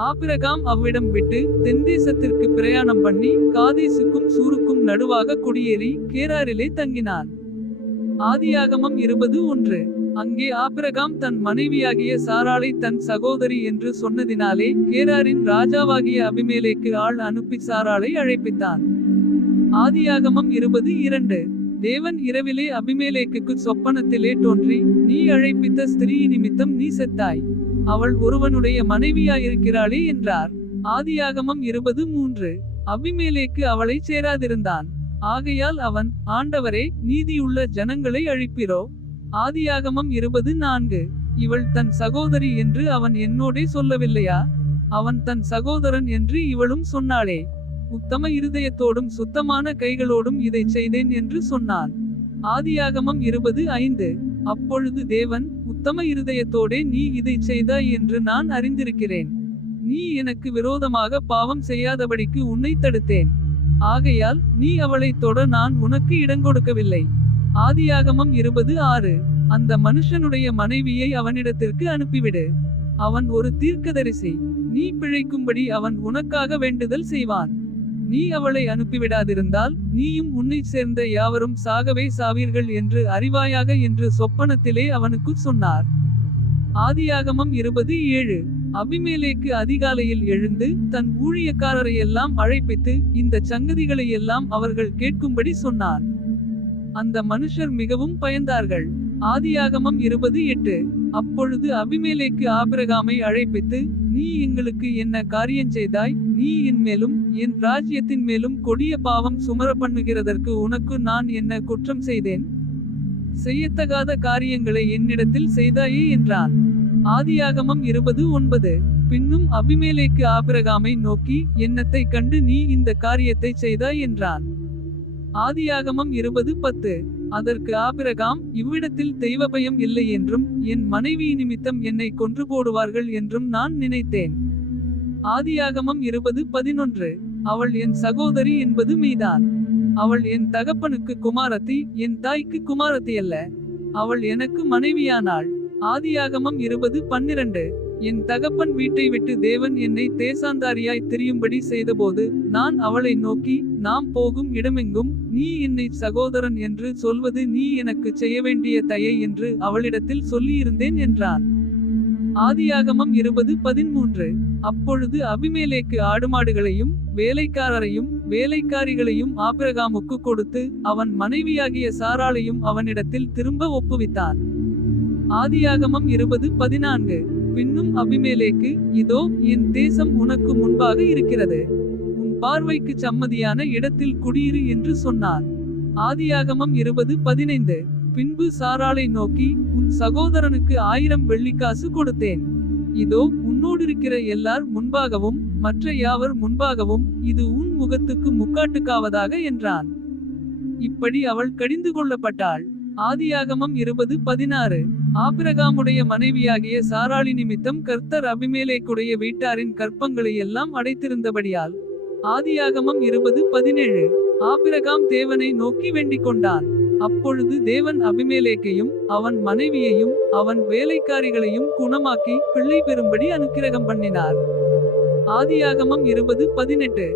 Abraham அவ்விடம் விட்டு தென்தேசத்திற்கு பிரயாணம் பண்ணி காதேசுக்கும் சூருக்கும் நடுவாக குடியேறி கேராரிலே தங்கினான். ஆதியாகமம் 20:1. அங்கே ஆபிரகாம் தன் மனைவியாகிய சாராளை தன் சகோதரி என்று சொன்னதினாலே கேராரின் ராஜாவாகிய அபிமெலேக்கு ஆள் அனுப்பி சாராளை அழைப்பித்தான். ஆதியாகமம் 20:2. தேவன் இரவிலே அபிமெலேக்குக்கு சொப்பனத்திலே தோன்றி, நீ அழைப்பித்த ஸ்திரீ நிமித்தம் நீ செத்தாய், அவள் ஒருவனுடைய மனைவியாயிருக்கிறாளே என்றார். ஆதியாகமம் 20:3. அபிமெலேக்கு அவளை சேராதிருந்தான். ஆகையால் அவன், ஆண்டவரே, நீதியுள்ள ஜனங்களை அழிப்பிரோ? ஆதியாகமம் 20:4. இவள் தன் சகோதரி என்று அவன் என்னோடே சொல்லவில்லையா? அவன் தன் சகோதரன் என்று இவளும் சொன்னாளே. உத்தம இருதயத்தோடும் சுத்தமான கைகளோடும் இதைச் செய்தேன் என்று சொன்னான். ஆதியாகமம் 20:5. அப்பொழுது தேவன், உத்தம இருதயத்தோடே நீ இதைச் செய்தாய் என்று நான் அறிந்திருக்கிறேன். நீ எனக்கு விரோதமாக பாவம் செய்யாதபடிக்கு உன்னை தடுத்தேன். ஆகையால் நீ அவளைத் தொட நான் உனக்கு இடங்கொடுக்கவில்லை. ஆதியாகமம் 20:6. அந்த மனுஷனுடைய மனைவியை அவனிடத்திற்கு அனுப்பிவிடு. அவன் ஒரு தீர்க்கதரிசி. நீ பிழைக்கும்படி அவன் உனக்காக வேண்டுதல் செய்வான். நீ அவளை அனுப்பிவிடாதிருந்தால் நீயும் உன்னைச் சேர்ந்த யாவரும் சாகவே சாவீர்கள் என்று அறிவாயாக என்று சொப்பனத்திலே அவனுக்கு சொன்னார். ஆதியாகமம் 20:7. அபிமெலேக்கு அதிகாலையில் எழுந்து தன் ஊழியக்காரரையெல்லாம் அழைப்பித்து இந்த சங்கதிகளையெல்லாம் அவர்கள் கேட்கும்படி சொன்னான். அந்த மனுஷர் மிகவும் பயந்தார்கள். ஆதியாகமம் 20:8. அப்பொழுது அபிமெலேக்கு ஆபிரகாமை அழைப்பித்து, நீ எங்களுக்கு என்ன காரியம் செய்தாய்? நீ என் மேலும் என் ராஜ்யத்தின் மேலும் கொடிய பாவம் சுமர பண்ணுகிறதற்கு உனக்கு நான் என்ன குற்றம் செய்தேன்? செய்யத்தகாத காரியங்களை என்னிடத்தில் செய்தாயே என்றான். ஆதியாகமம் 20:9. பின்னும் அபிமெலேக்கு ஆபிரகாமை நோக்கி, என்னத்தை கண்டு நீ இந்த காரியத்தை செய்தாய் என்றான். ஆதியாகமம் 20:10. அதற்கு ஆபிரகாம், இவ்விடத்தில் தெய்வபயம் இல்லை என்றும் என் மனைவி நிமித்தம் என்னை கொன்று போடுவார்கள் என்றும் நான் நினைத்தேன். ஆதியாகமம் 20:11. அவள் என் சகோதரி என்பது மெய்தான். அவள் என் தகப்பனுக்கு குமாரத்தி, என் தாய்க்கு குமாரத்தி அல்ல. அவள் எனக்கு மனைவியானாள். ஆதியாகமம் 20:12. என் தகப்பன் வீட்டை விட்டு தேவன் என்னை தேசாந்தாரியாய் திரியும்படி செய்தபோது நான் அவளை நோக்கி, நாம் போகும் இடமெங்கும் நீ என்னை சகோதரன் என்று சொல்வது நீ எனக்கு செய்ய வேண்டிய தயை என்று அவளிடத்தில் சொல்லியிருந்தேன் என்றான். ஆதியாகமம் 20:13. அப்பொழுது அபிமெலேக்கு ஆடுமாடுகளையும் வேலைக்காரரையும் வேலைக்காரிகளையும் ஆபிரகாமுக்கு கொடுத்து அவன் மனைவியாகிய சாராளையும் அவனிடத்தில் திரும்ப ஒப்புவித்தான். ஆதியாகமம் 20:14. பின்னும் அபிமெலேக்கு, இதோ என் தேசம் உனக்கு முன்பாக இருக்கிறது, உன் பார்வைக்கு சம்மதியான இடத்தில் குடியிரு என்று சொன்னான். ஆதியாகமம் 20:15. பின்பு சாராளை நோக்கி, உன் சகோதரனுக்கு 1000 வெள்ளிக்காசு கொடுத்தேன். இதோ உன்னோடிருக்கிற எல்லார் முன்பாகவும் மற்ற யாவர் முன்பாகவும் இது உன் முகத்துக்கு முக்காட்டுக்காவதாக என்றான். இப்படி அவள் கடிந்து கொள்ளப்பட்டாள். ஆதியாகமம் 20:16. ஆபிரகாமுடைய மனைவியாகிய சாராளி நிமித்தம் கர்த்தர் அபிமெலேக்குடைய வீட்டாரின் கற்பங்களை எல்லாம் அடைத்திருந்தபடியால். ஆதியாகமம் 20:17. ஆபிரகாம் தேவனை நோக்கி வேண்டிக் கொண்டான். அப்பொழுது தேவன் அபிமெலேக்கையும் அவன் மனைவியையும் அவன் வேலைக்காரிகளையும் குணமாக்கி பிள்ளை பெறும்படி அனுக்கிரகம் பண்ணினார். ஆதியாகமம் 20:18.